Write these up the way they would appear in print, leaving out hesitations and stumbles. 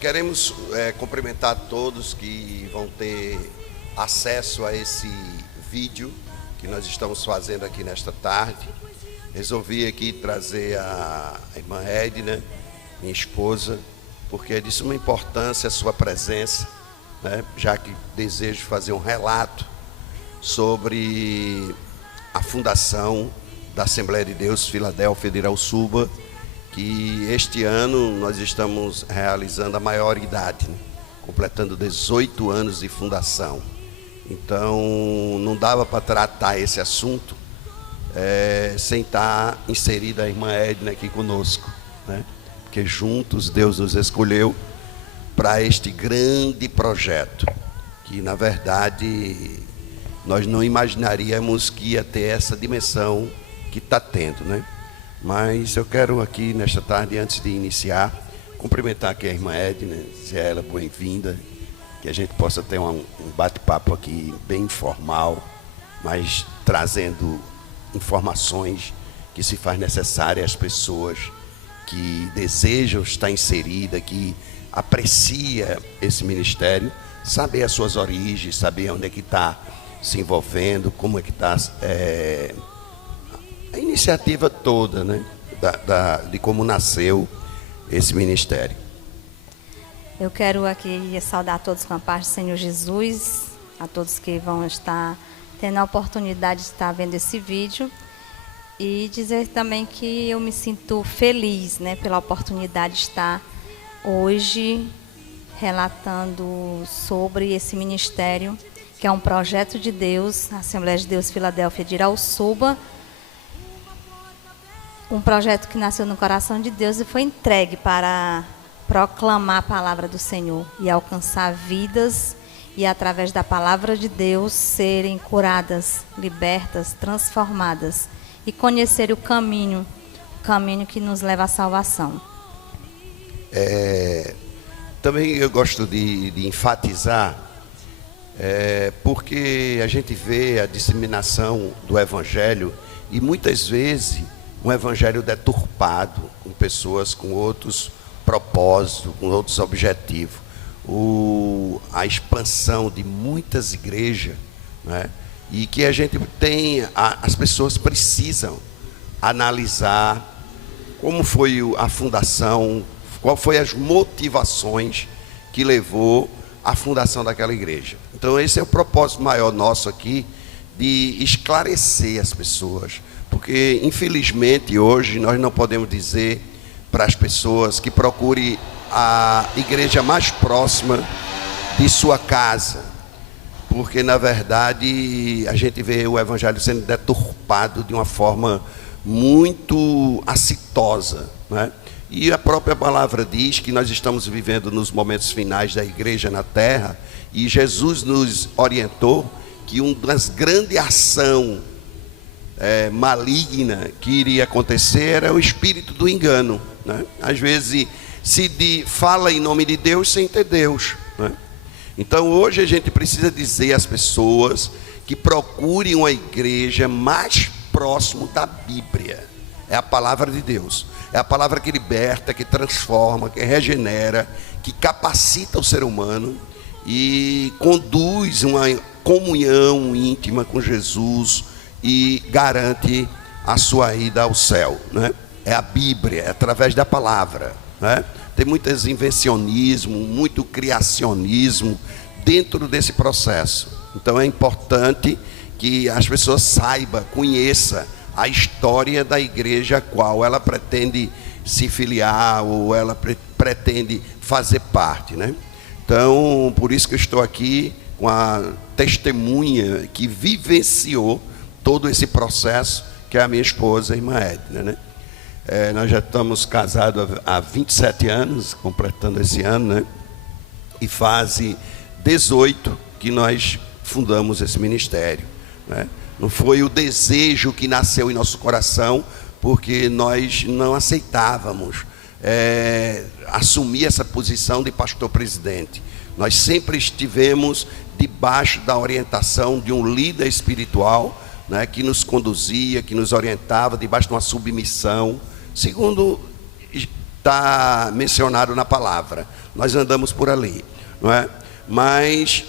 Queremos cumprimentar todos que vão ter acesso a esse vídeo que nós estamos fazendo aqui nesta tarde. Resolvi aqui trazer a irmã Edna, minha esposa, porque é de suma importância a sua presença, né? Já que desejo fazer um relato sobre a fundação da Assembleia de Deus Filadélfia de Irauçuba, que este ano nós estamos realizando a maioridade, né? Completando 18 anos de fundação. Então não dava para tratar esse assunto sem estar inserida a irmã Edna aqui conosco, né? Porque juntos Deus nos escolheu para este grande projeto, que na verdade nós não imaginaríamos que ia ter essa dimensão que está tendo, né? Mas eu quero aqui nesta tarde, antes de iniciar, cumprimentar aqui a irmã Edna, dizer a ela boa-vinda, que a gente possa ter um bate-papo aqui bem informal, mas trazendo informações que se faz necessária às pessoas que desejam estar inserida, que aprecia esse ministério, saber as suas origens, saber onde é que está se envolvendo, como é que está a iniciativa toda, né, de como nasceu esse ministério. Eu quero aqui saudar todos com a paz do Senhor Jesus, a todos que vão estar tendo a oportunidade de estar vendo esse vídeo, e dizer também que eu me sinto feliz, né, pela oportunidade de estar hoje relatando sobre esse ministério, que é um projeto de Deus, a Assembleia de Deus Filadélfia de Irauçuba, um projeto que nasceu no coração de Deus e foi entregue para proclamar a palavra do Senhor e alcançar vidas e, através da palavra de Deus, serem curadas, libertas, transformadas e conhecer o caminho que nos leva à salvação. Também eu gosto de enfatizar, porque a gente vê a disseminação do Evangelho e muitas vezes um evangelho deturpado, com pessoas com outros propósitos, com outros objetivos. A expansão de muitas igrejas, né? E que a gente tem, as pessoas precisam analisar como foi a fundação, qual foi as motivações que levou à fundação daquela igreja. Então esse é o propósito maior nosso aqui, de esclarecer as pessoas. Porque, infelizmente, hoje nós não podemos dizer para as pessoas que procure a igreja mais próxima de sua casa. Porque, na verdade, a gente vê o evangelho sendo deturpado de uma forma muito acitosa, né? E a própria palavra diz que nós estamos vivendo nos momentos finais da igreja na terra, e Jesus nos orientou que uma das grandes ações maligna que iria acontecer era o espírito do engano, né? Às vezes fala em nome de Deus sem ter Deus, né? Então hoje a gente precisa dizer às pessoas que procurem uma igreja mais próximo da Bíblia. É a palavra de Deus, é a palavra que liberta, que transforma, que regenera, que capacita o ser humano e conduz uma comunhão íntima com Jesus e garante a sua ida ao céu, né? É a Bíblia, é através da palavra, né? Tem muito invencionismo, muito criacionismo dentro desse processo. Então é importante que as pessoas saibam, conheçam a história da igreja a qual ela pretende se filiar ou ela pretende fazer parte, né? Então, por isso que eu estou aqui com a testemunha que vivenciou todo esse processo, que é a minha esposa, a irmã Edna, né? Nós já estamos casados há 27 anos, completando esse ano, né? E faz 18 que nós fundamos esse ministério, né? Não foi o desejo que nasceu em nosso coração, porque nós não aceitávamos assumir essa posição de pastor-presidente. Nós sempre estivemos debaixo da orientação de um líder espiritual, né, que nos conduzia, que nos orientava, debaixo de uma submissão, segundo está mencionado na palavra. Nós andamos por ali, não é? Mas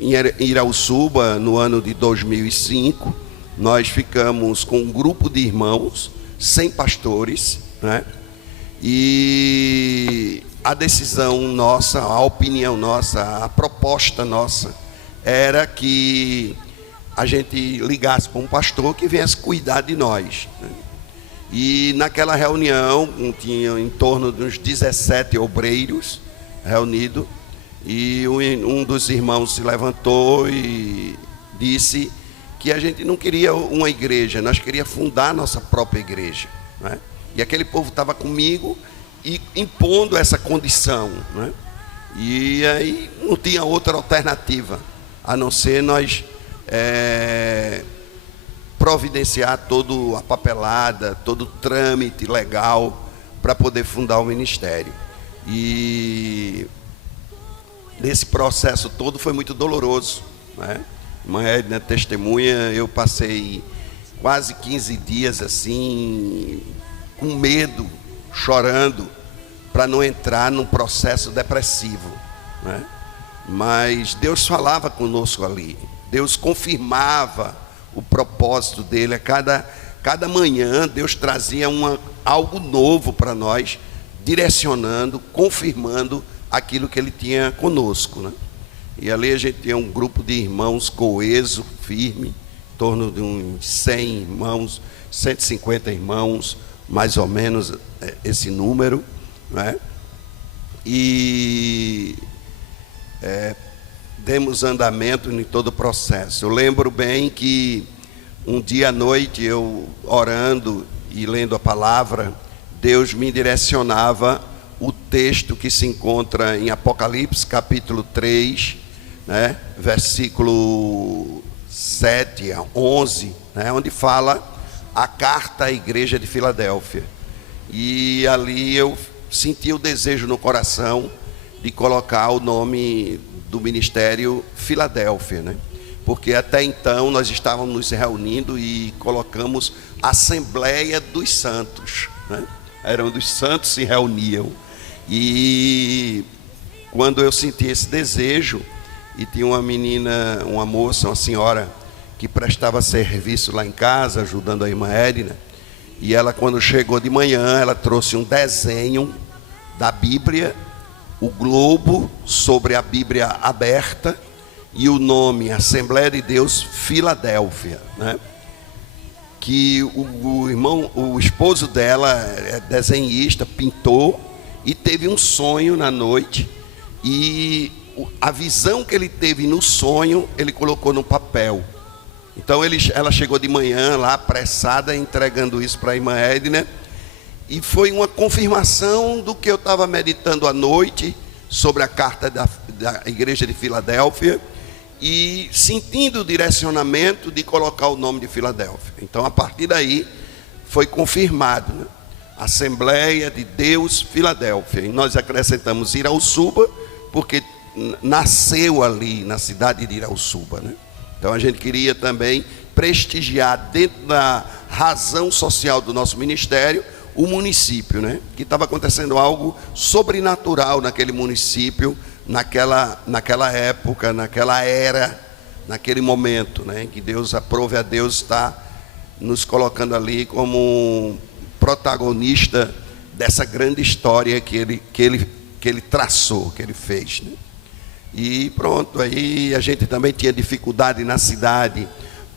em Irauçuba, no ano de 2005, nós ficamos com um grupo de irmãos, sem pastores, né? E a decisão nossa, a opinião nossa, a proposta nossa era que a gente ligasse para um pastor que viesse cuidar de nós, né? E naquela reunião tinha em torno de uns 17 obreiros reunidos, e um dos irmãos se levantou e disse que a gente não queria uma igreja, nós queríamos fundar nossa própria igreja, né? E aquele povo estava comigo e impondo essa condição, né? E aí não tinha outra alternativa a não ser nós providenciar toda a papelada, todo o trâmite legal para poder fundar o ministério. E nesse processo todo foi muito doloroso, né? Irmã Edna testemunha, eu passei quase 15 dias assim, com medo, chorando, para não entrar num processo depressivo, né? Mas Deus falava conosco ali, Deus confirmava o propósito dele. A cada manhã Deus trazia algo novo para nós, direcionando, confirmando aquilo que ele tinha conosco, né? E ali a gente tinha um grupo de irmãos coeso, firme, em torno de uns 100 irmãos, 150 irmãos, mais ou menos esse número, né? E demos andamento em todo o processo. Eu lembro bem que um dia à noite, eu orando e lendo a palavra, Deus me direcionava o texto que se encontra em Apocalipse, capítulo 3, né, versículo 7 a 11, né, onde fala a carta à igreja de Filadélfia. E ali eu senti o desejo no coração de colocar o nome do ministério Filadélfia, né? Porque até então nós estávamos nos reunindo e colocamos Assembleia dos Santos, né? Era onde os santos se reuniam. E quando eu senti esse desejo, e tinha uma menina, uma moça, uma senhora que prestava serviço lá em casa, ajudando a irmã Edna, e ela, quando chegou de manhã, ela trouxe um desenho da Bíblia, o globo sobre a Bíblia aberta, e o nome Assembleia de Deus Filadélfia, né? Que o esposo dela é desenhista, pintor, e teve um sonho na noite, e a visão que ele teve no sonho, ele colocou no papel. Então ela chegou de manhã lá, apressada, entregando isso para a irmã Edna, e foi uma confirmação do que eu estava meditando à noite, sobre a carta da igreja de Filadélfia, e sentindo o direcionamento de colocar o nome de Filadélfia. Então, a partir daí, foi confirmado, né? Assembleia de Deus Filadélfia. E nós acrescentamos Irauçuba, porque nasceu ali na cidade de Irauçuba, né? Então, a gente queria também prestigiar, dentro da razão social do nosso ministério, o município, né? Que estava acontecendo algo sobrenatural naquele município, naquela época, naquela era, naquele momento, né? Que Deus, aprove a Deus está nos colocando ali como protagonista dessa grande história que ele traçou, que ele fez, né? E pronto, aí a gente também tinha dificuldade na cidade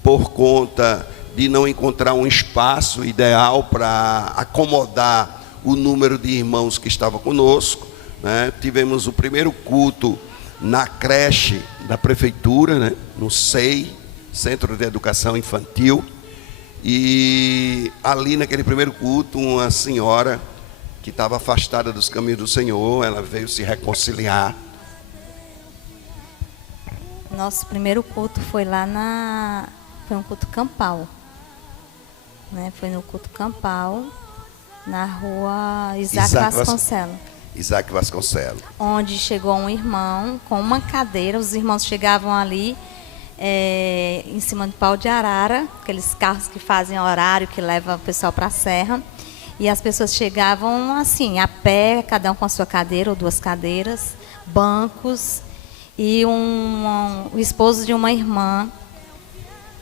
por conta de não encontrar um espaço ideal para acomodar o número de irmãos que estavam conosco, né? Tivemos o primeiro culto na creche da prefeitura, né? No SEI, Centro de Educação Infantil, e ali naquele primeiro culto, uma senhora que estava afastada dos caminhos do Senhor, ela veio se reconciliar. Nosso primeiro culto foi foi um culto campal, né? Foi no culto campal, na rua Isaac Vasconcelos. Isaac Vasconcelos. Onde chegou um irmão com uma cadeira, os irmãos chegavam ali em cima de pau de arara, aqueles carros que fazem horário, que levam o pessoal para a serra, E as pessoas chegavam assim, a pé, cada um com a sua cadeira ou 2 cadeiras, bancos. E o esposo de uma irmã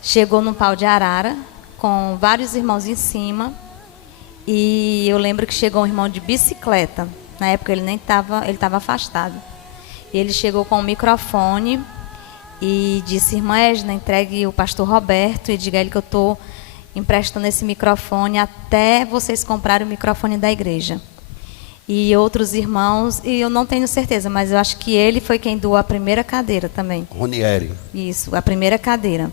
chegou num pau de arara, com vários irmãos em cima. E eu lembro que chegou um irmão de bicicleta. Na época ele estava afastado. E ele chegou com um microfone e disse: irmã Edna, entregue o pastor Roberto e diga a ele que eu estou emprestando esse microfone até vocês comprarem o microfone da igreja. E outros irmãos, e eu não tenho certeza, mas eu acho que ele foi quem doou a primeira cadeira também. Ronieri. Isso, a primeira cadeira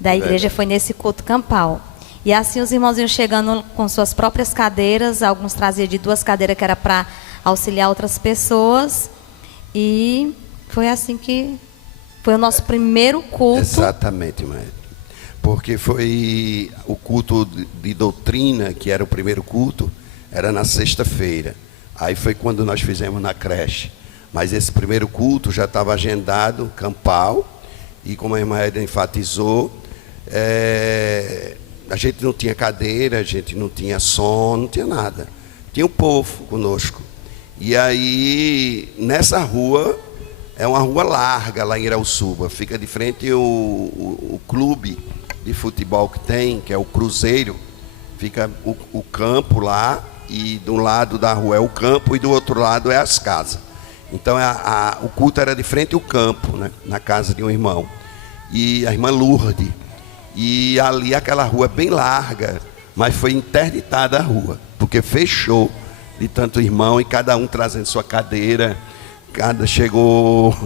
da igreja foi nesse culto campal. E assim os irmãos iam chegando com suas próprias cadeiras, alguns traziam de 2 cadeiras que era para auxiliar outras pessoas. E foi assim que foi o nosso primeiro culto. Exatamente, mãe. Porque foi o culto de doutrina, que era o primeiro culto, era na sexta-feira. Aí foi quando nós fizemos na creche. Mas esse primeiro culto já estava agendado, campal, e como a irmã Edna enfatizou, a gente não tinha cadeira, a gente não tinha som, não tinha nada. Tinha o povo conosco. E aí, nessa rua, é uma rua larga lá em Irauçuba, fica de frente o clube de futebol que tem, que é o Cruzeiro, fica o campo lá, e de um lado da rua é o campo e do outro lado é as casas. Então o culto era de frente ao campo, né, na casa de um irmão, e a irmã Lourdes. E ali aquela rua bem larga, mas foi interditada a rua, porque fechou de tanto irmão e cada um trazendo sua cadeira. Chegou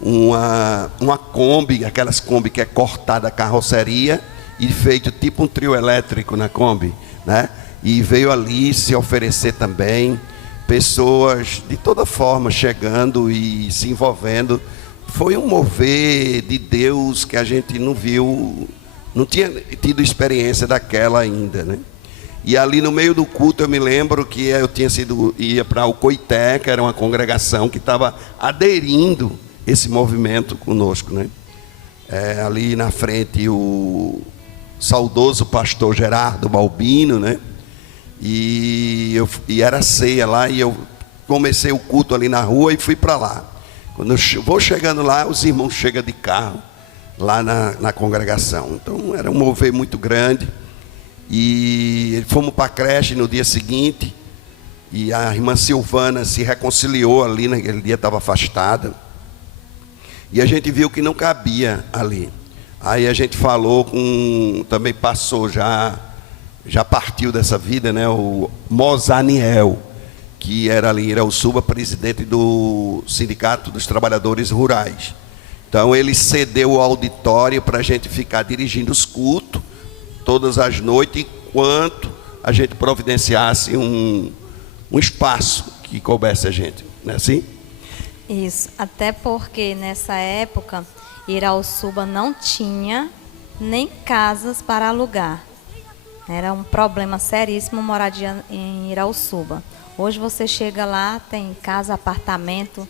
uma Kombi, aquelas Kombi que é cortada a carroceria e feito tipo um trio elétrico na Kombi, né? E veio ali se oferecer também, pessoas de toda forma chegando e se envolvendo. Foi um mover de Deus que a gente não viu, não tinha tido experiência daquela ainda, né? E ali no meio do culto eu me lembro que eu ia para o Coité, que era uma congregação que estava aderindo esse movimento conosco, né? Ali na frente o saudoso pastor Gerardo Balbino, né? E era ceia lá, e eu comecei o culto ali na rua e fui para lá. Quando eu vou chegando lá, os irmãos chegam de carro lá na congregação. Então era um mover muito grande. E fomos para a creche no dia seguinte, e a irmã Silvana se reconciliou ali, naquele dia estava afastada, e a gente viu que não cabia ali. Aí a gente falou também passou, já partiu dessa vida, né, o Mozaniel, que era ali em Irauçuba, presidente do Sindicato dos Trabalhadores Rurais. Então ele cedeu o auditório para a gente ficar dirigindo os cultos todas as noites, enquanto a gente providenciasse um espaço que coubesse a gente, não é assim? Isso, até porque nessa época Irauçuba não tinha nem casas para alugar. Era um problema seríssimo moradia em Irauçuba. Hoje você chega lá, tem casa, apartamento,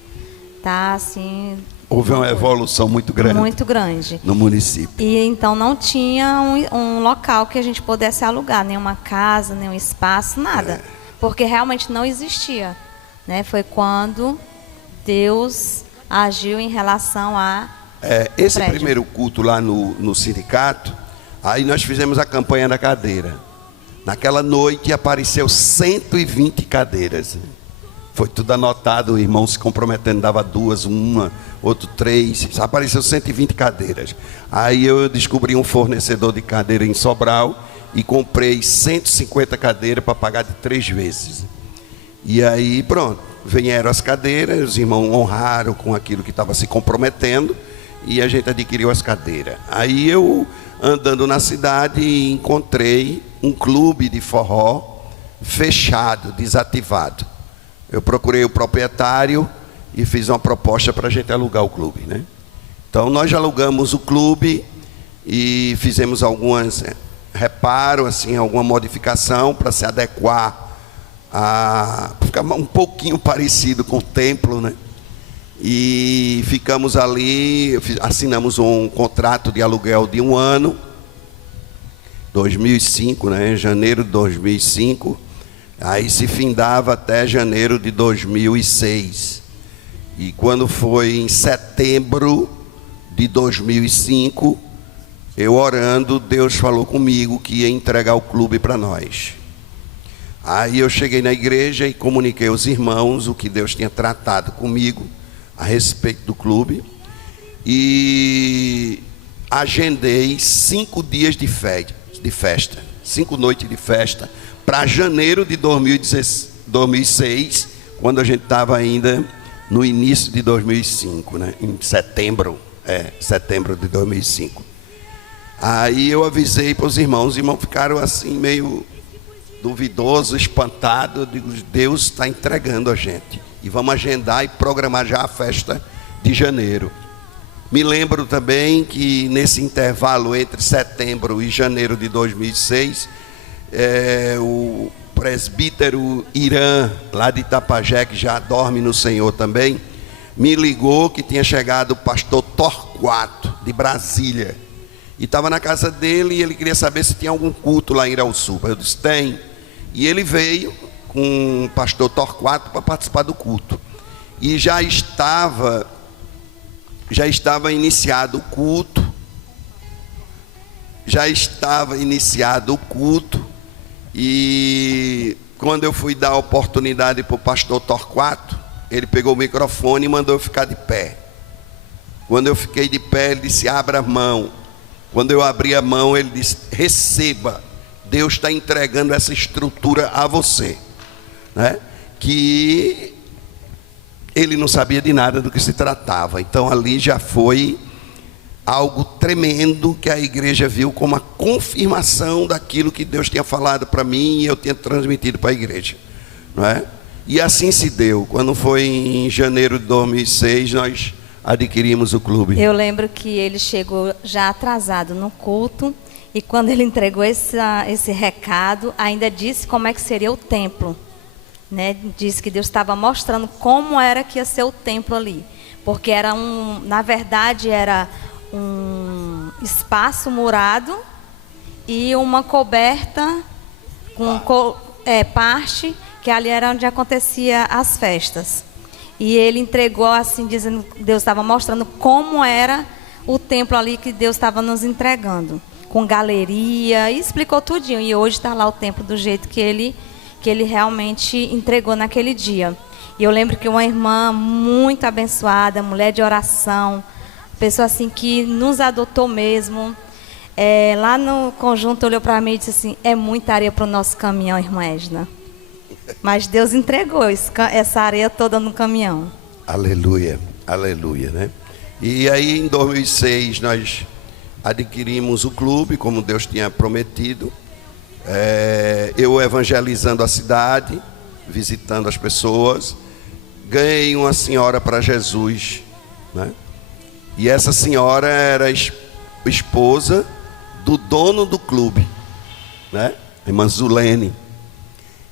tá assim... Houve uma evolução muito grande. Muito grande. No município. E então não tinha um local que a gente pudesse alugar, nenhuma casa, nenhum espaço, nada. Porque realmente não existia, né? Foi quando Deus agiu em relação a esse prédio. Primeiro culto lá no sindicato, aí nós fizemos a campanha da cadeira. Naquela noite apareceu 120 cadeiras. Foi tudo anotado, o irmão se comprometendo, dava 2, uma, outro 3, apareceu 120 cadeiras. Aí eu descobri um fornecedor de cadeira em Sobral e comprei 150 cadeiras para pagar de 3 vezes. E aí pronto, vieram as cadeiras, os irmãos honraram com aquilo que estava se comprometendo e a gente adquiriu as cadeiras. Aí eu, andando na cidade, encontrei um clube de forró fechado, desativado. Eu procurei o proprietário e fiz uma proposta para a gente alugar o clube, né? Então nós já alugamos o clube e fizemos alguns reparos, assim, alguma modificação para se adequar a ficar um pouquinho parecido com o templo, né? E ficamos ali, assinamos um contrato de aluguel de 1 ano, 2005, né? Em janeiro de 2005. Aí se findava até janeiro de 2006. E quando foi em setembro de 2005, eu orando, Deus falou comigo que ia entregar o clube para nós. Aí eu cheguei na igreja e comuniquei aos irmãos o que Deus tinha tratado comigo a respeito do clube. E agendei 5 dias de festa, 5 noites de festa, para janeiro de 2006, quando a gente estava ainda no início de 2005, né? Em setembro de 2005. Aí eu avisei para os irmãos ficaram assim meio duvidosos, espantados. Eu digo, Deus está entregando a gente, e vamos agendar e programar já a festa de janeiro. Me lembro também que nesse intervalo entre setembro e janeiro de 2006, o presbítero Irã, lá de Itapajé, que já dorme no Senhor também, me ligou que tinha chegado o pastor Torquato, de Brasília, e estava na casa dele, e ele queria saber se tinha algum culto lá em Irauçuba. Eu disse, tem. E ele veio com o pastor Torquato para participar do culto. E já estava iniciado o culto. E quando eu fui dar a oportunidade para o pastor Torquato, ele pegou o microfone e mandou eu ficar de pé. Quando eu fiquei de pé, ele disse, abra a mão. Quando eu abri a mão, ele disse, receba, Deus está entregando essa estrutura a você, né? Que ele não sabia de nada do que se tratava. Então ali já foi algo tremendo, que a igreja viu como a confirmação daquilo que Deus tinha falado para mim e eu tinha transmitido para a igreja, não é? E assim se deu. Quando foi em janeiro de 2006, nós adquirimos o clube. Eu lembro que ele chegou já atrasado no culto, e quando ele entregou esse recado, ainda disse como é que seria o templo, né? Disse que Deus estava mostrando como era que ia ser o templo ali, porque na verdade era um espaço murado e uma coberta com parte, que ali era onde acontecia as festas. E ele entregou assim, dizendo que Deus estava mostrando como era o templo ali que Deus estava nos entregando, com galeria, e explicou tudinho. E hoje está lá o templo do jeito que ele realmente entregou naquele dia. E eu lembro que uma irmã muito abençoada, mulher de oração, pessoa assim que nos adotou mesmo, lá no conjunto olhou para mim e disse assim, é muita areia para o nosso caminhão, irmã Edna. Mas Deus entregou essa areia toda no caminhão. Aleluia, aleluia, né? E aí em 2006 nós adquirimos o clube, como Deus tinha prometido. Eu evangelizando a cidade, visitando as pessoas, ganhei uma senhora para Jesus, né? E essa senhora era esposa do dono do clube, né? Irmã Zulene.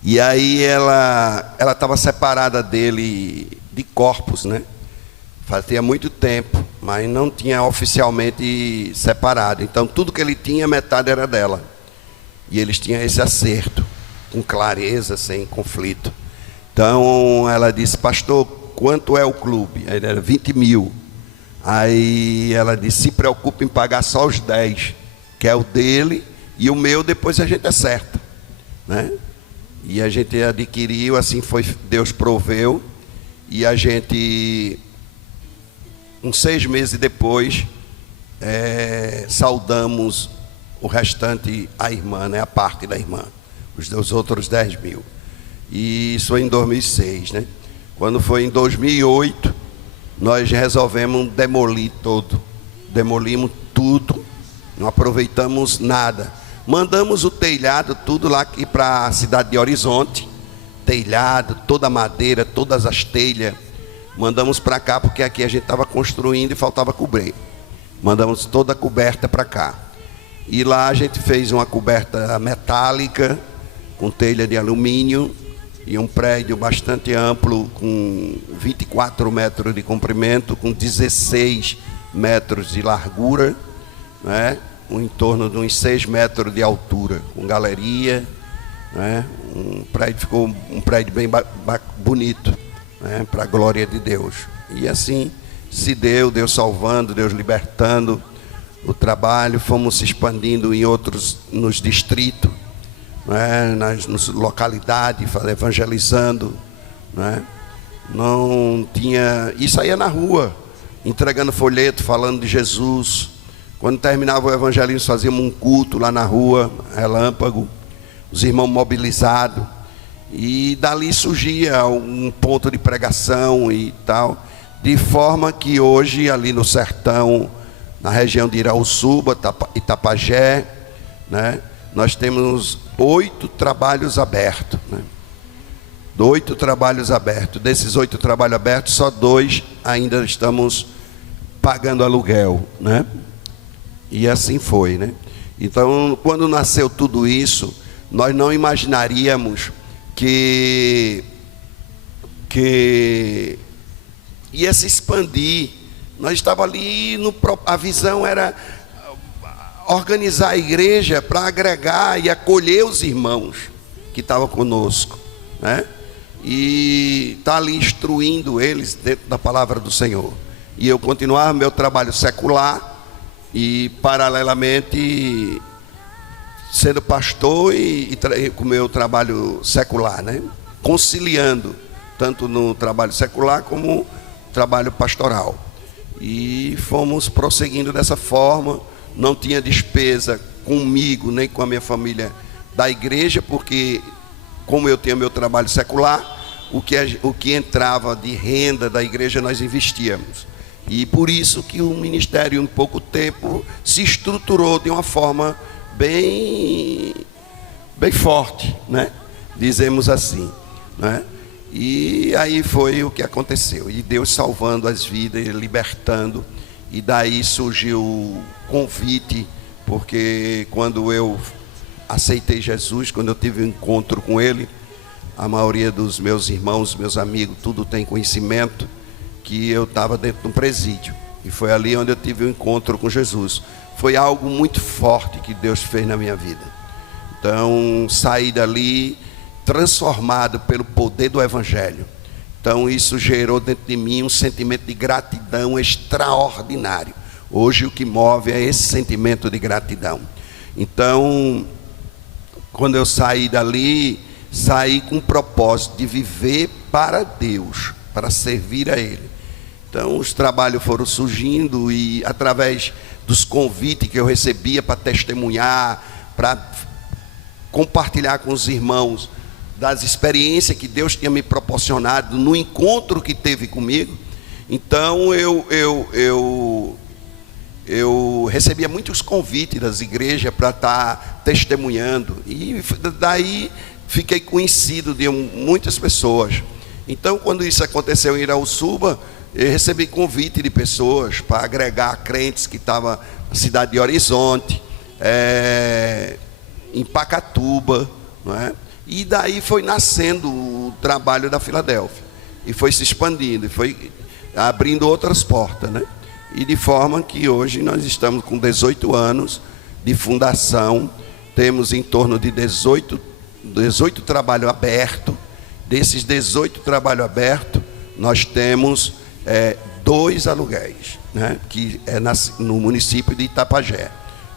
E aí ela estava separada dele de corpos, né? Fazia muito tempo, mas não tinha oficialmente separado. Então tudo que ele tinha, metade era dela. E eles tinham esse acerto, com clareza, sem conflito. Então ela disse, pastor, quanto é o clube? Aí era 20 mil. Aí ela disse, se preocupe em pagar só os 10, que é o dele, e o meu depois a gente acerta, né? E a gente adquiriu, assim foi, Deus proveu, e a gente, uns 6 meses depois, saudamos o restante, a irmã, né, a parte da irmã, os outros 10 mil. E isso foi em 2006, né? Quando foi em 2008, nós resolvemos demolir todo. Demolimos tudo, não aproveitamos nada. Mandamos o telhado, tudo lá aqui para a cidade de Horizonte. Telhado, toda a madeira, todas as telhas. Mandamos para cá, porque aqui a gente estava construindo e faltava cobrir. Mandamos toda a coberta para cá. E lá a gente fez uma coberta metálica, com telha de alumínio, e um prédio bastante amplo, com 24 metros de comprimento, com 16 metros de largura, né? Em torno de uns 6 metros de altura, com galeria, né? um prédio, ficou um prédio bem bonito, né, para a glória de Deus. E assim se deu, Deus salvando, Deus libertando o trabalho. Fomos se expandindo em outros, nos distritos, né, nas localidades, evangelizando, né. Não tinha, e saía na rua, entregando folheto, falando de Jesus. Quando terminava o evangelismo, fazíamos um culto lá na rua, relâmpago, os irmãos mobilizados, e dali surgia um ponto de pregação e tal, de forma que hoje ali no sertão, na região de Iraúçuba, Itapajé, né, nós temos 8 trabalhos abertos, né? 8 trabalhos abertos. Desses 8 trabalhos abertos, só 2 ainda estamos pagando aluguel, né? E assim foi, né? Então, quando nasceu tudo isso, nós não imaginaríamos que ia se expandir. Nós estávamos ali, a visão era organizar a igreja para agregar e acolher os irmãos que estavam conosco, né? E estar ali instruindo eles dentro da palavra do Senhor. E eu continuava meu trabalho secular e paralelamente sendo pastor e com o meu trabalho secular, né? Conciliando tanto no trabalho secular como trabalho pastoral. E fomos prosseguindo dessa forma. Não tinha despesa comigo nem com a minha família da igreja, porque como eu tinha meu trabalho secular, o que entrava de renda da igreja nós investíamos. E por isso que o ministério em pouco tempo se estruturou de uma forma bem forte, né? Dizemos assim, né? E aí foi o que aconteceu. E Deus salvando as vidas, libertando. E daí surgiu o convite, porque quando eu aceitei Jesus, quando eu tive um encontro com Ele, a maioria dos meus irmãos, meus amigos, tudo tem conhecimento que eu estava dentro de um presídio. E foi ali onde eu tive um encontro com Jesus. Foi algo muito forte que Deus fez na minha vida. Então, saí dali transformado pelo poder do Evangelho. Então, isso gerou dentro de mim um sentimento de gratidão extraordinário. Hoje, o que move é esse sentimento de gratidão. Então, quando eu saí dali, saí com o propósito de viver para Deus, para servir a Ele. Então, os trabalhos foram surgindo e através dos convites que eu recebia para testemunhar, para compartilhar com os irmãos das experiências que Deus tinha me proporcionado no encontro que teve comigo. Então eu recebia muitos convites das igrejas para estar testemunhando, e daí fiquei conhecido de muitas pessoas. Então, quando isso aconteceu em Iraúçuba, eu recebi convite de pessoas para agregar crentes que estavam na cidade de Horizonte, em Pacatuba, não é? E daí foi nascendo o trabalho da Filadélfia, e foi se expandindo, e foi abrindo outras portas, né? E de forma que hoje nós estamos com 18 anos de fundação, temos em torno de 18 trabalhos abertos. Desses 18 trabalhos abertos, nós temos 2 aluguéis, né? Que é no município de Itapajé,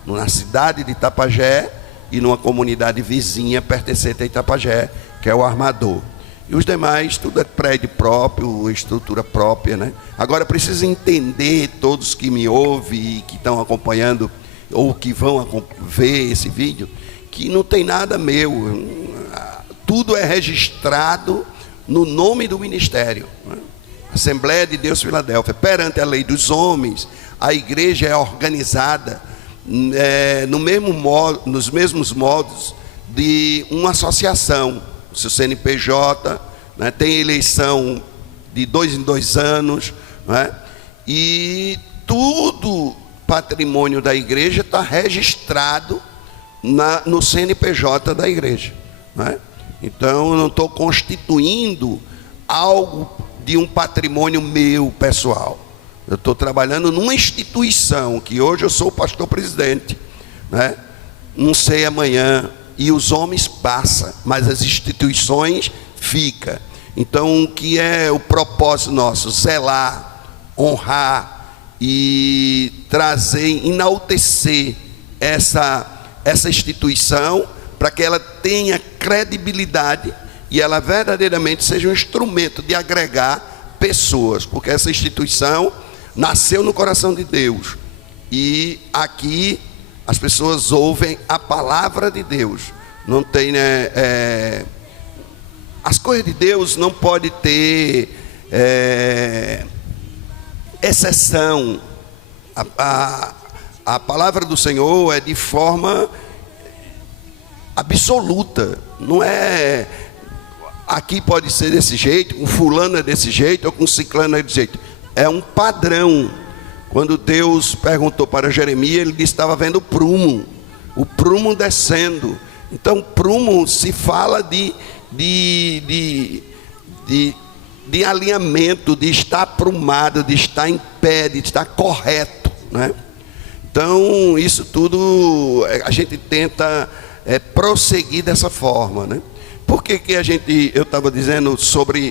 na cidade de Itapajé, e numa comunidade vizinha pertencente a Itapajé, que é o Armador. E os demais, tudo é prédio próprio, estrutura própria, né? Agora, preciso entender, todos que me ouvem e que estão acompanhando, ou que vão ver esse vídeo, que não tem nada meu. Tudo é registrado no nome do ministério, né? Assembleia de Deus Filadélfia. Perante a lei dos homens, a igreja é organizada nos mesmos modos de uma associação. O seu CNPJ, né, tem eleição de 2 em 2 anos, né, e tudo patrimônio da igreja está registrado no CNPJ da igreja, né? Então, eu não estou constituindo algo de um patrimônio meu pessoal. Eu estou trabalhando numa instituição, que hoje eu sou o pastor presidente, né? Não sei amanhã E os homens passam, mas as instituições ficam. Então, o que é o propósito nosso? Zelar, honrar e trazer, enaltecer essa instituição, para que ela tenha credibilidade e ela verdadeiramente seja um instrumento de agregar pessoas, porque essa instituição nasceu no coração de Deus, e aqui as pessoas ouvem a palavra de Deus. Não tem, as coisas de Deus não pode ter exceção. A palavra do Senhor é de forma absoluta. Não é aqui pode ser desse jeito, com fulano é desse jeito, ou com ciclano é desse jeito. É um padrão. Quando Deus perguntou para Jeremias, ele disse que estava vendo o prumo descendo. Então, prumo se fala de alinhamento, de estar aprumado, de estar em pé, de estar correto, né? Então, isso tudo a gente tenta prosseguir dessa forma, né? Por que eu estava dizendo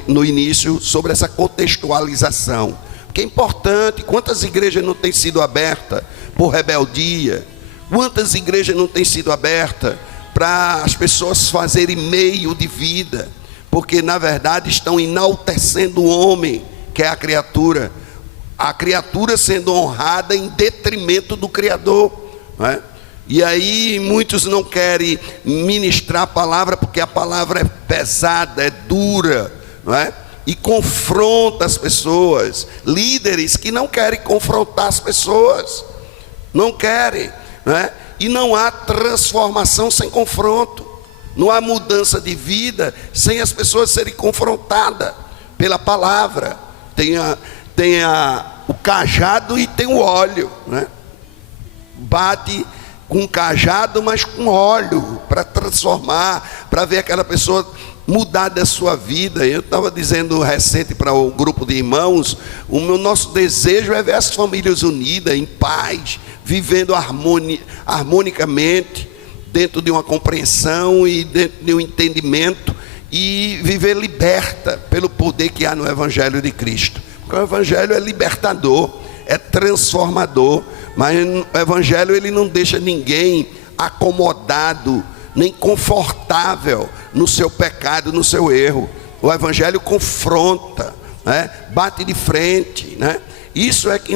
no início, sobre essa contextualização? Porque é importante. Quantas igrejas não têm sido abertas por rebeldia? Quantas igrejas não têm sido abertas para as pessoas fazerem meio de vida? Porque na verdade estão enaltecendo o homem, que é a criatura sendo honrada em detrimento do Criador, não é? E aí muitos não querem ministrar a palavra, porque a palavra é pesada, é dura, não é? E confronta as pessoas. Líderes que não querem confrontar as pessoas, não querem, não é? E não há transformação sem confronto, não há mudança de vida sem as pessoas serem confrontadas pela palavra. Tem o cajado e tem o óleo, né? Bate com cajado, mas com óleo, para transformar, para ver aquela pessoa mudar da sua vida. Eu estava dizendo recente para um grupo de irmãos, nosso desejo é ver as famílias unidas, em paz, vivendo harmonicamente, dentro de uma compreensão e dentro de um entendimento, e viver liberta pelo poder que há no Evangelho de Cristo. Porque o Evangelho é libertador, é transformador, mas o Evangelho ele não deixa ninguém acomodado, nem confortável no seu pecado, no seu erro. O Evangelho confronta, né? Bate de frente, né? Isso é que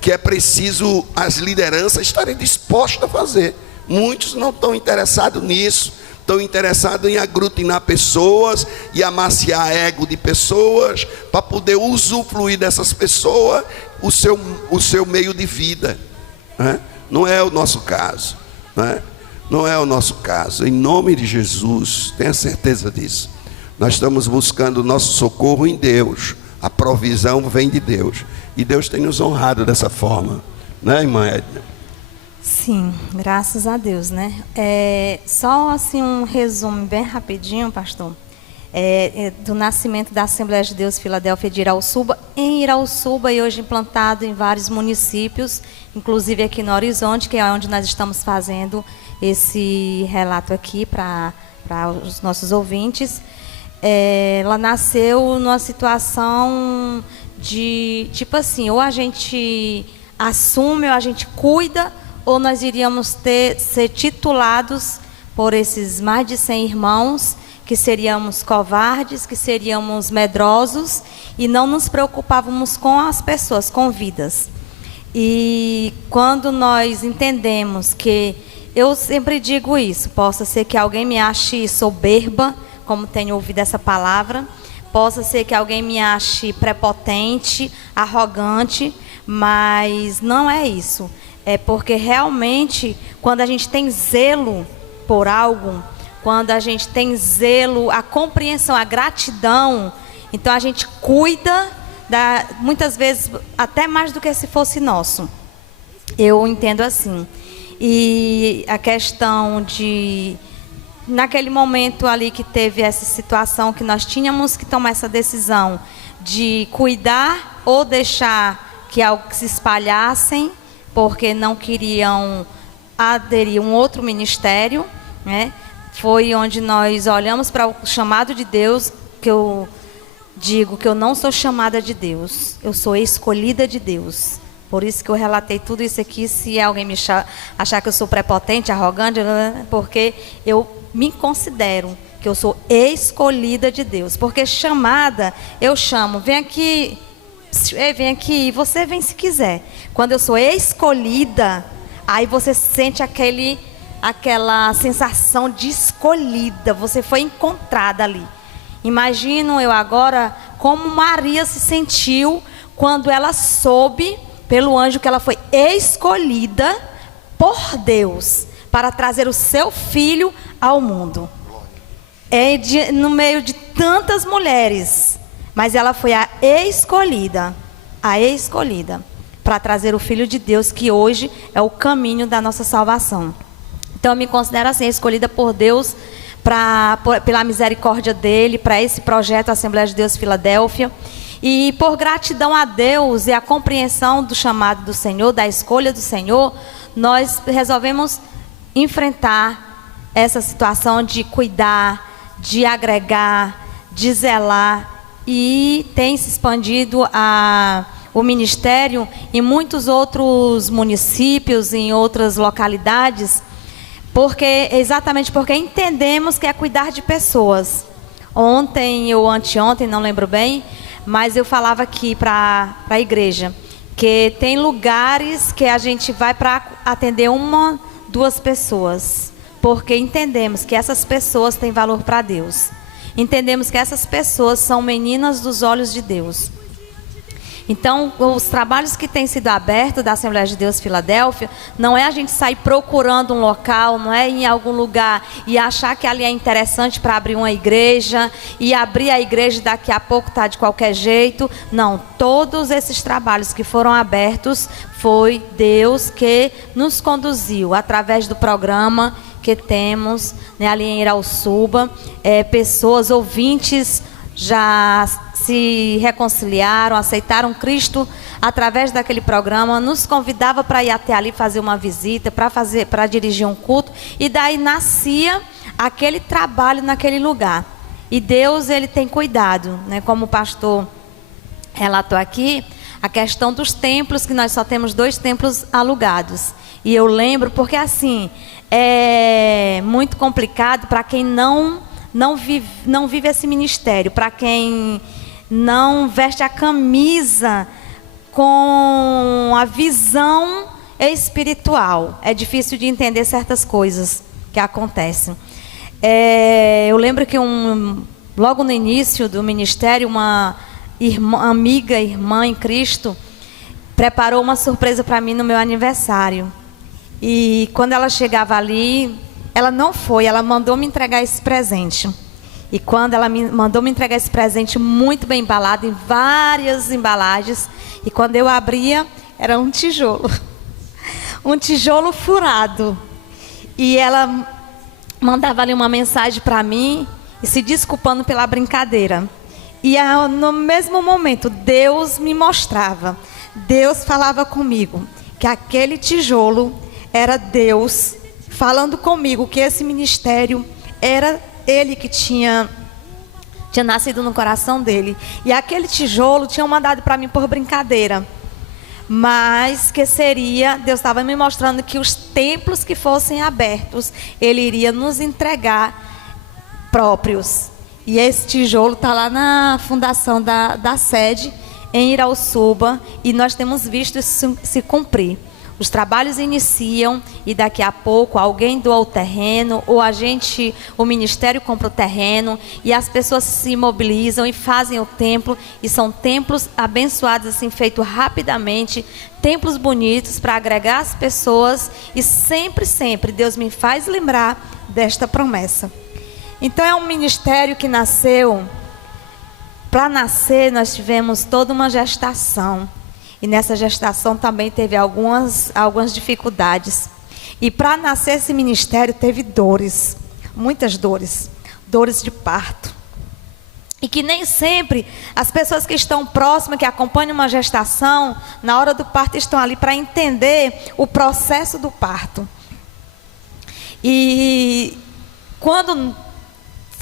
que é preciso as lideranças estarem dispostas a fazer. Muitos não estão interessados nisso, estão interessados em aglutinar pessoas e amaciar ego de pessoas, para poder usufruir dessas pessoas o seu meio de vida, né? Não é o nosso caso, né? Não é o nosso caso. Em nome de Jesus, tenha certeza disso. Nós estamos buscando o nosso socorro em Deus. A provisão vem de Deus, e Deus tem nos honrado dessa forma, né, irmã Edna? Sim, graças a Deus, né? Só assim um resumo bem rapidinho, pastor, do nascimento da Assembleia de Deus Filadélfia de Irauçuba, em Irauçuba, e hoje implantado em vários municípios, inclusive aqui no Horizonte, que é onde nós estamos fazendo esse relato aqui para os nossos ouvintes. Ela nasceu numa situação de, tipo assim, ou a gente assume, ou a gente cuida, ou nós iríamos ser titulados por esses mais de 100 irmãos, que seríamos covardes, que seríamos medrosos, e não nos preocupávamos com as pessoas, com vidas. E quando nós entendemos que, eu sempre digo isso, possa ser que alguém me ache soberba, como tenho ouvido essa palavra, possa ser que alguém me ache prepotente, arrogante, mas não é isso. É porque realmente, quando a gente tem zelo por algo, quando a gente tem zelo, a compreensão, a gratidão, então a gente cuida, muitas vezes até mais do que se fosse nosso. Eu entendo assim. E a questão de, naquele momento ali que teve essa situação, que nós tínhamos que tomar essa decisão de cuidar ou deixar que algo se espalhassem, porque não queriam aderi a um outro ministério, né? Foi onde nós olhamos para o chamado de Deus, que eu digo que eu não sou chamada de Deus, eu sou escolhida de Deus. Por isso que eu relatei tudo isso aqui, se alguém me achar que eu sou prepotente, arrogante, porque eu me considero que eu sou escolhida de Deus. Porque chamada, eu chamo, vem aqui, você vem se quiser. Quando eu sou escolhida, aí você sente aquela sensação de escolhida, você foi encontrada ali. Imagino eu agora como Maria se sentiu quando ela soube pelo anjo que ela foi escolhida por Deus para trazer o seu filho ao mundo. No meio de tantas mulheres, mas ela foi a escolhida para trazer o Filho de Deus, que hoje é o caminho da nossa salvação. Então eu me considero assim, escolhida por Deus, pela misericórdia dele, para esse projeto Assembleia de Deus Filadélfia. E por gratidão a Deus e a compreensão do chamado do Senhor, da escolha do Senhor, nós resolvemos enfrentar essa situação de cuidar, de agregar, de zelar. E tem se expandido o ministério em muitos outros municípios, em outras localidades, exatamente porque entendemos que é cuidar de pessoas. Ontem ou anteontem, não lembro bem, mas eu falava aqui para a igreja que tem lugares que a gente vai para atender 1, 2 pessoas, porque entendemos que essas pessoas têm valor para Deus. Entendemos que essas pessoas são meninas dos olhos de Deus. Então, os trabalhos que têm sido abertos da Assembleia de Deus Filadélfia, não é a gente sair procurando um local, não é ir em algum lugar e achar que ali é interessante para abrir uma igreja, e abrir a igreja daqui a pouco está de qualquer jeito. Não, todos esses trabalhos que foram abertos, foi Deus que nos conduziu através do programa que temos, né, ali em Irauçuba. Pessoas, ouvintes, já se reconciliaram, aceitaram Cristo através daquele programa, nos convidava para ir até ali fazer uma visita, para dirigir um culto, e daí nascia aquele trabalho naquele lugar. E Deus, ele tem cuidado, né? Como o pastor relatou aqui, a questão dos templos, que nós só temos 2 templos alugados. E eu lembro, porque assim, é muito complicado para quem não vive esse ministério, para quem não veste a camisa com a visão espiritual. É difícil de entender certas coisas que acontecem. Eu lembro que logo no início do ministério, uma irmã em Cristo preparou uma surpresa para mim no meu aniversário. E quando ela chegava ali, ela não foi, ela mandou me entregar esse presente. E quando ela mandou me entregar esse presente muito bem embalado, em várias embalagens, e quando eu abria, era um tijolo. Um tijolo furado. E ela mandava ali uma mensagem para mim, e se desculpando pela brincadeira. E no mesmo momento, Deus me mostrava, Deus falava comigo, que aquele tijolo era Deus falando comigo, que esse ministério era Ele que tinha nascido no coração dele. E aquele tijolo tinha mandado para mim por brincadeira, mas que seria, Deus estava me mostrando que os templos que fossem abertos, Ele iria nos entregar próprios. E esse tijolo está lá na fundação da sede, em Irauçuba, e nós temos visto isso se cumprir. Os trabalhos iniciam e daqui a pouco alguém doa o terreno, ou o ministério compra o terreno, e as pessoas se mobilizam e fazem o templo, e são templos abençoados, assim, feitos rapidamente, templos bonitos para agregar as pessoas, e sempre, sempre Deus me faz lembrar desta promessa. Então é um ministério que nasceu, para nascer nós tivemos toda uma gestação. E nessa gestação também teve algumas dificuldades. E para nascer esse ministério teve dores, muitas dores, dores de parto. E que nem sempre as pessoas que estão próximas, que acompanham uma gestação, na hora do parto estão ali para entender o processo do parto. E quando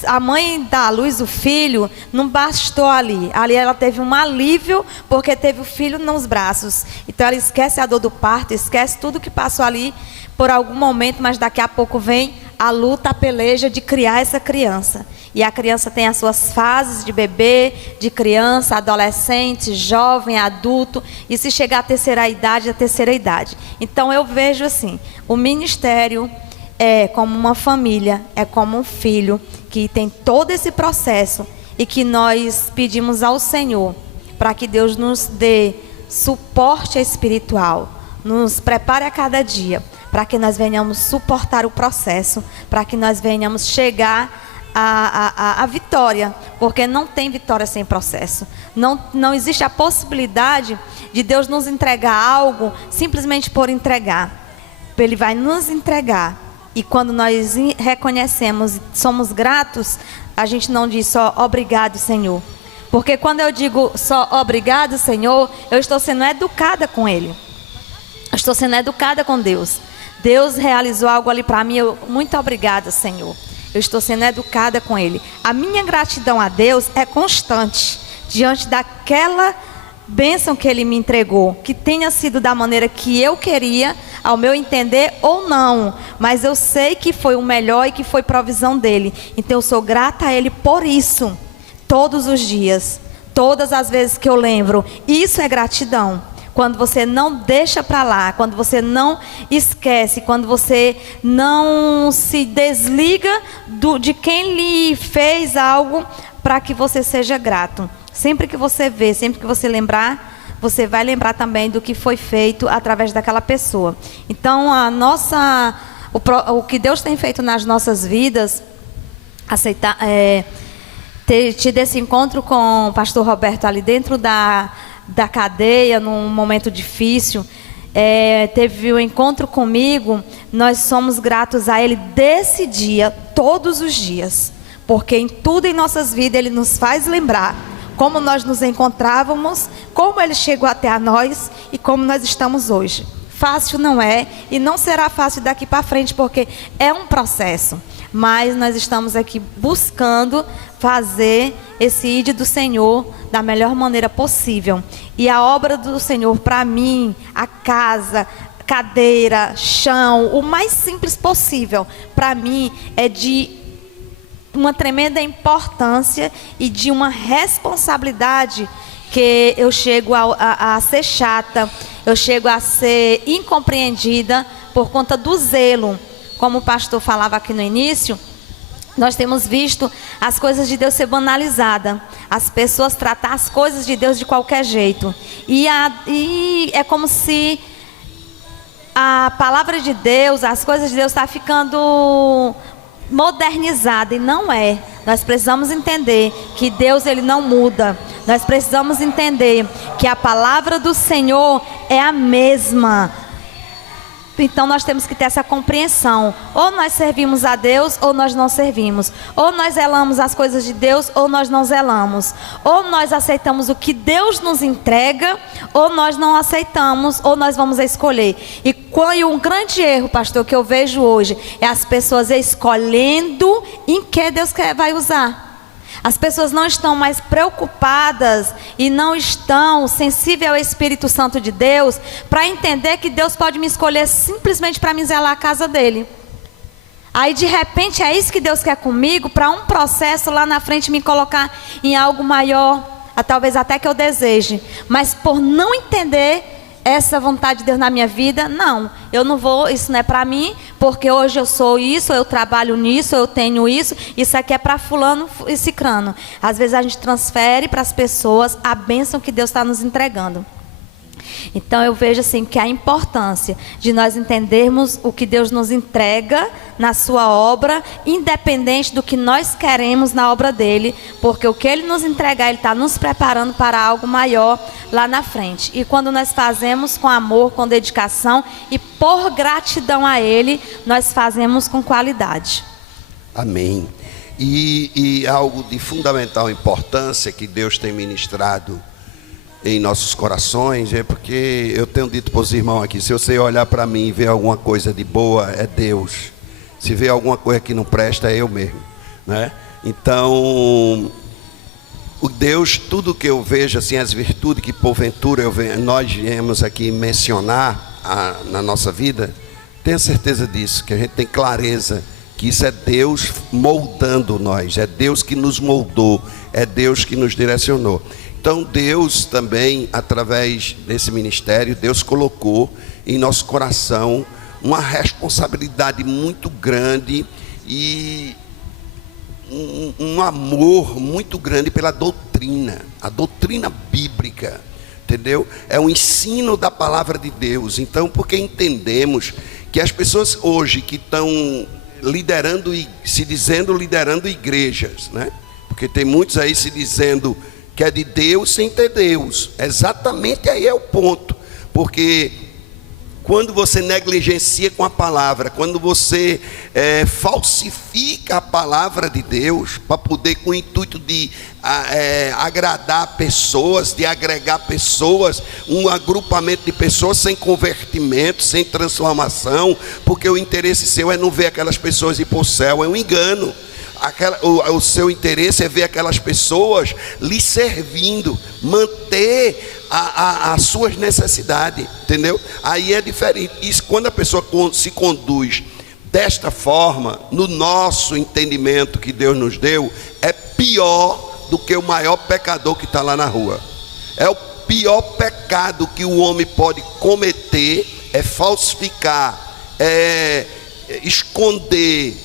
a mãe dá à luz o filho, não bastou ali. Ali ela teve um alívio, porque teve o filho nos braços. Então ela esquece a dor do parto, esquece tudo que passou ali por algum momento, mas daqui a pouco vem a luta, a peleja de criar essa criança. E a criança tem as suas fases de bebê, de criança, adolescente, jovem, adulto, e se chegar à terceira idade, a terceira idade. Então eu vejo assim, o ministério é como uma família, é como um filho, que tem todo esse processo e que nós pedimos ao Senhor para que Deus nos dê suporte espiritual, nos prepare a cada dia, para que nós venhamos suportar o processo, para que nós venhamos chegar à vitória, porque não tem vitória sem processo. Não existe a possibilidade de Deus nos entregar algo simplesmente por entregar. Ele vai nos entregar. E quando nós reconhecemos e somos gratos, a gente não diz só obrigado, Senhor. Porque quando eu digo só obrigado, Senhor, eu estou sendo educada com Ele. Eu estou sendo educada com Deus. Deus realizou algo ali para mim, muito obrigada, Senhor. Eu estou sendo educada com Ele. A minha gratidão a Deus é constante diante daquela bênção que Ele me entregou, que tenha sido da maneira que eu queria, ao meu entender ou não, mas eu sei que foi o melhor e que foi provisão dEle. Então eu sou grata a Ele por isso, todos os dias, todas as vezes que eu lembro. Isso é gratidão. Quando você não deixa para lá, quando você não esquece, quando você não se desliga de quem lhe fez algo para que você seja grato. Sempre que você vê, sempre que você lembrar, você vai lembrar também do que foi feito através daquela pessoa. Então, o que Deus tem feito nas nossas vidas, ter tido esse encontro com o pastor Roberto ali dentro da cadeia, num momento difícil, teve um encontro comigo. Nós somos gratos a Ele desse dia, todos os dias, porque em tudo em nossas vidas Ele nos faz lembrar como nós nos encontrávamos, como Ele chegou até a nós e como nós estamos hoje. Fácil não é e não será fácil daqui para frente, porque é um processo. Mas nós estamos aqui buscando fazer esse ID do Senhor da melhor maneira possível. E a obra do Senhor, para mim, a casa, cadeira, chão, o mais simples possível, para mim, é de uma tremenda importância e de uma responsabilidade, que eu chego a ser chata, eu chego a ser incompreendida por conta do zelo. Como o pastor falava aqui no início, nós temos visto as coisas de Deus ser banalizadas, as pessoas tratar as coisas de Deus de qualquer jeito, e é como se a palavra de Deus, as coisas de Deus está ficando modernizada, e não é. Nós precisamos entender que Deus, Ele não muda. Nós precisamos entender que a palavra do Senhor é a mesma. Então nós temos que ter essa compreensão. Ou nós servimos a Deus, ou nós não servimos. Ou nós zelamos as coisas de Deus, ou nós não zelamos. Ou nós aceitamos o que Deus nos entrega, ou nós não aceitamos, ou nós vamos escolher. E um grande erro, pastor, que eu vejo hoje, é as pessoas escolhendo em que Deus vai usar. As pessoas não estão mais preocupadas e não estão sensíveis ao Espírito Santo de Deus para entender que Deus pode me escolher simplesmente para me zelar a casa dele. Aí de repente é isso que Deus quer comigo, para um processo lá na frente me colocar em algo maior, talvez até que eu deseje. Mas por não entender essa vontade de Deus na minha vida, não, eu não vou, isso não é para mim, porque hoje eu sou isso, eu trabalho nisso, eu tenho isso aqui é para fulano e cicrano. Às vezes a gente transfere para as pessoas a bênção que Deus está nos entregando. Então eu vejo assim que a importância de nós entendermos o que Deus nos entrega na sua obra, independente do que nós queremos na obra dele, porque o que ele nos entregar, ele está nos preparando para algo maior lá na frente. E quando nós fazemos com amor, com dedicação e por gratidão a ele, nós fazemos com qualidade. Amém. E algo de fundamental importância que Deus tem ministrado em nossos corações, é porque eu tenho dito para os irmãos aqui, se você olhar para mim e ver alguma coisa de boa, é Deus. Se vê alguma coisa que não presta, é eu mesmo, né? Então, o Deus, tudo que eu vejo, assim, as virtudes que porventura nós viemos aqui mencionar na nossa vida, tenha certeza disso, que a gente tem clareza que isso é Deus moldando nós, é Deus que nos moldou, é Deus que nos direcionou. Então Deus também, através desse ministério, Deus colocou em nosso coração uma responsabilidade muito grande e um amor muito grande pela doutrina, a doutrina bíblica, entendeu? É o ensino da palavra de Deus. Então, porque entendemos que as pessoas hoje que estão liderando, se dizendo liderando igrejas, né? Porque tem muitos aí se dizendo que é de Deus sem ter Deus. Exatamente aí é o ponto. Porque quando você negligencia com a palavra, quando você falsifica a palavra de Deus para poder, com o intuito de agradar pessoas, de agregar pessoas, um agrupamento de pessoas sem convertimento, sem transformação, porque o interesse seu é não ver aquelas pessoas ir para o céu, é um engano. O seu interesse é ver aquelas pessoas lhe servindo, manter as suas necessidades, entendeu? Aí é diferente. Isso, quando a pessoa se conduz desta forma, no nosso entendimento que Deus nos deu, é pior do que o maior pecador que está lá na rua. É o pior pecado que o homem pode cometer, é falsificar, esconder,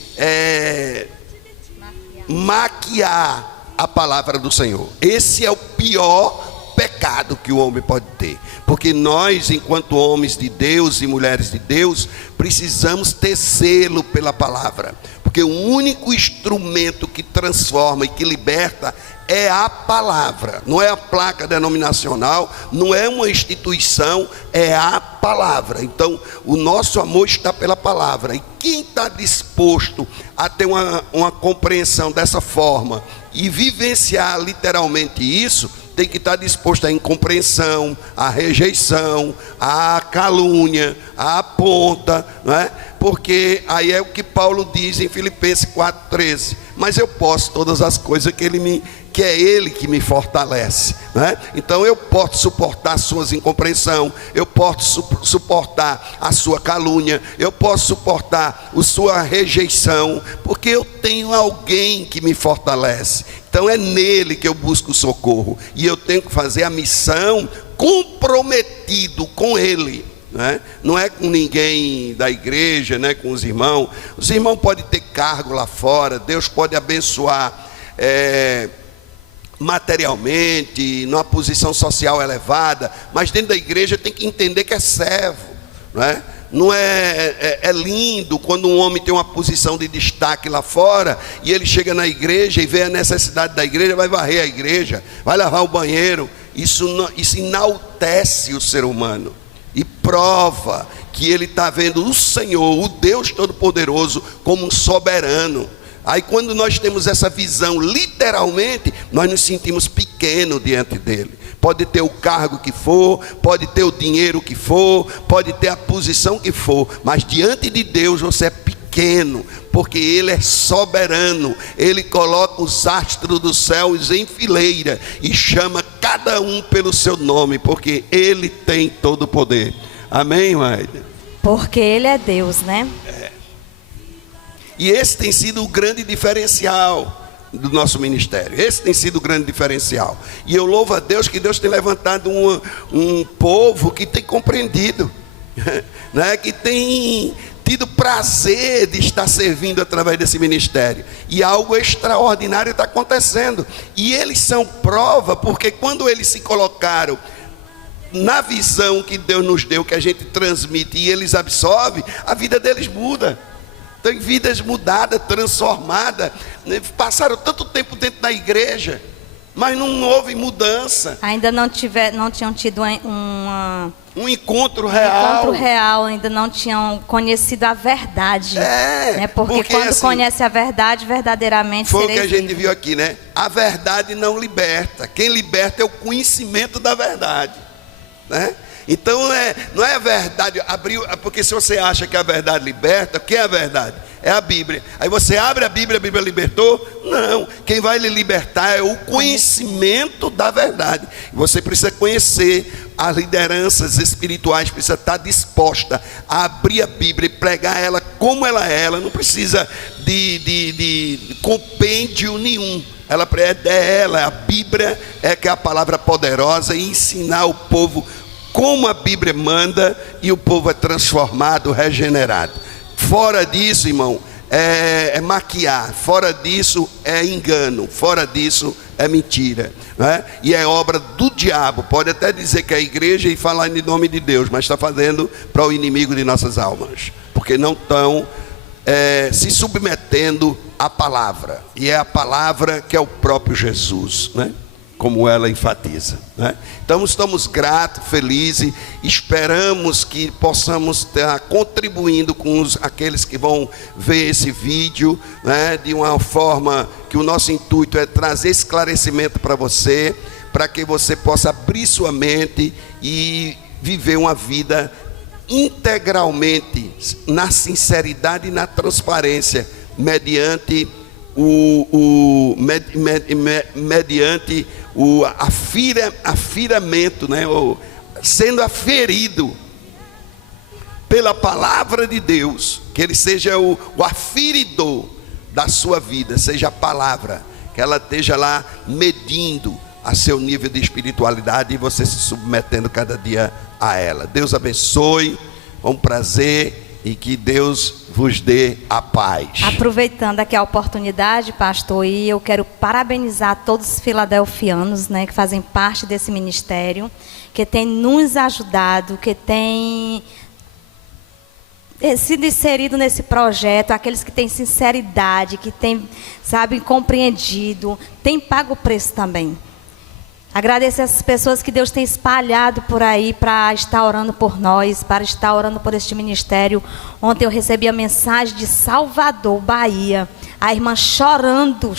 maquiar a palavra do Senhor. Esse é o pior pecado que o homem pode ter, porque nós, enquanto homens de Deus e mulheres de Deus, precisamos ter zelo pela palavra, porque o único instrumento que transforma e que liberta é a palavra, não é a placa denominacional, não é uma instituição, é a palavra. Então o nosso amor está pela palavra, e quem está disposto a ter uma compreensão dessa forma e vivenciar literalmente isso, tem que estar disposto à incompreensão, à rejeição, à calúnia, à ponta, não é? Porque aí é o que Paulo diz em Filipenses 4,13: mas eu posso todas as coisas que é Ele que me fortalece, né? Então eu posso suportar as suas incompreensão, eu posso suportar a sua calúnia, eu posso suportar a sua rejeição, porque eu tenho alguém que me fortalece. Então é nele que eu busco socorro, e eu tenho que fazer a missão comprometido com ele, né? Não é com ninguém da igreja, né? Com os irmãos. Os irmãos podem ter cargo lá fora, Deus pode abençoar materialmente, numa posição social elevada, mas dentro da igreja tem que entender que é servo, não é? Não é lindo quando um homem tem uma posição de destaque lá fora e ele chega na igreja e vê a necessidade da igreja, vai varrer a igreja, vai lavar o banheiro. Isso enaltece o ser humano e prova que ele está vendo o Senhor, o Deus Todo-Poderoso, como um soberano. Aí quando nós temos essa visão, literalmente, nós nos sentimos pequenos diante dele. Pode ter o cargo que for, pode ter o dinheiro que for, pode ter a posição que for, mas diante de Deus você é pequeno, porque ele é soberano. Ele coloca os astros dos céus em fileira e chama cada um pelo seu nome, porque ele tem todo o poder. Amém, Maide? Porque ele é Deus, né? E esse tem sido o grande diferencial do nosso ministério. Esse tem sido o grande diferencial. E eu louvo a Deus que Deus tem levantado um povo que tem compreendido, né? Que tem tido prazer de estar servindo através desse ministério. E algo extraordinário está acontecendo. E eles são prova, porque quando eles se colocaram na visão que Deus nos deu, que a gente transmite e eles absorvem, a vida deles muda. Tem vidas mudadas, transformadas, né? Passaram tanto tempo dentro da igreja, mas não houve mudança. Ainda não tinham tido um encontro real. Ainda não tinham conhecido a verdade. Né? Porque quando assim, conhece a verdade, verdadeiramente foi o que a gente viu aqui, né? A verdade não liberta. Quem liberta é o conhecimento da verdade, né? Então não é a verdade, porque se você acha que a verdade liberta, o que é a verdade? é a Bíblia. Aí você abre a Bíblia libertou? Não, quem vai lhe libertar é o conhecimento da verdade. Você precisa conhecer as lideranças espirituais, precisa estar disposta a abrir a Bíblia e pregar ela como ela é. Ela não precisa de compêndio nenhum. Ela é ela, a Bíblia é que é a palavra poderosa, e ensinar o povo como a Bíblia manda, e o povo é transformado, regenerado. Fora disso, irmão, é maquiar, fora disso é engano, fora disso é mentira, né? E é obra do diabo. Pode até dizer que é a igreja e falar em nome de Deus, mas está fazendo para o inimigo de nossas almas, porque não estão se submetendo à palavra, e é a palavra que é o próprio Jesus, né? Como ela enfatiza, né? Então estamos gratos, felizes, esperamos que possamos estar contribuindo com aqueles que vão ver esse vídeo, né? De uma forma que o nosso intuito é trazer esclarecimento para você, para que você possa abrir sua mente e viver uma vida integralmente na sinceridade e na transparência, mediante o afiramento, né? Sendo aferido pela palavra de Deus, que ele seja o aferidor da sua vida, seja a palavra, que ela esteja lá medindo a seu nível de espiritualidade e você se submetendo cada dia a ela. Deus abençoe, é um prazer, e que Deus vos dê a paz. Aproveitando aqui a oportunidade, pastor, e eu quero parabenizar todos os filadelfianos, né, que fazem parte desse ministério, que tem nos ajudado, que tem sido inserido nesse projeto, aqueles que têm sinceridade, que têm, sabe, compreendido, têm pago o preço também. Agradecer essas pessoas que Deus tem espalhado por aí para estar orando por nós, para estar orando por este ministério. Ontem eu recebi a mensagem de Salvador, Bahia. A irmã chorando,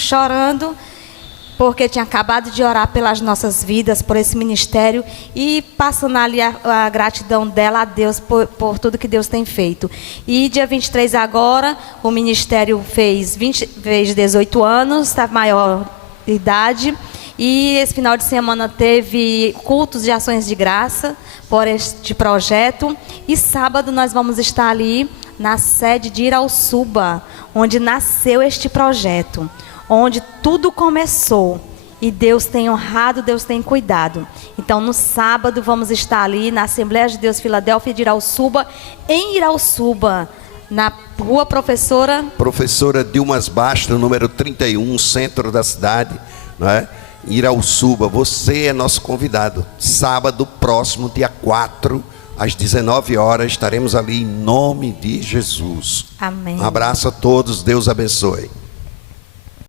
porque tinha acabado de orar pelas nossas vidas, por esse ministério, e passando ali a gratidão dela a Deus por tudo que Deus tem feito. E dia 23 agora, o ministério fez 18 anos, está maior de idade. E esse final de semana teve cultos de ações de graça por este projeto. E sábado nós vamos estar ali na sede de Irauçuba, onde nasceu este projeto, onde tudo começou. E Deus tem honrado, Deus tem cuidado. Então no sábado vamos estar ali na Assembleia de Deus Filadélfia de Irauçuba, em Irauçuba, na rua Professora Dilmas Bastos, número 31, centro da cidade, não é? Irauçuba. Você é nosso convidado. Sábado próximo, dia 4, às 19 horas, estaremos ali em nome de Jesus. Amém. Um abraço a todos, Deus abençoe.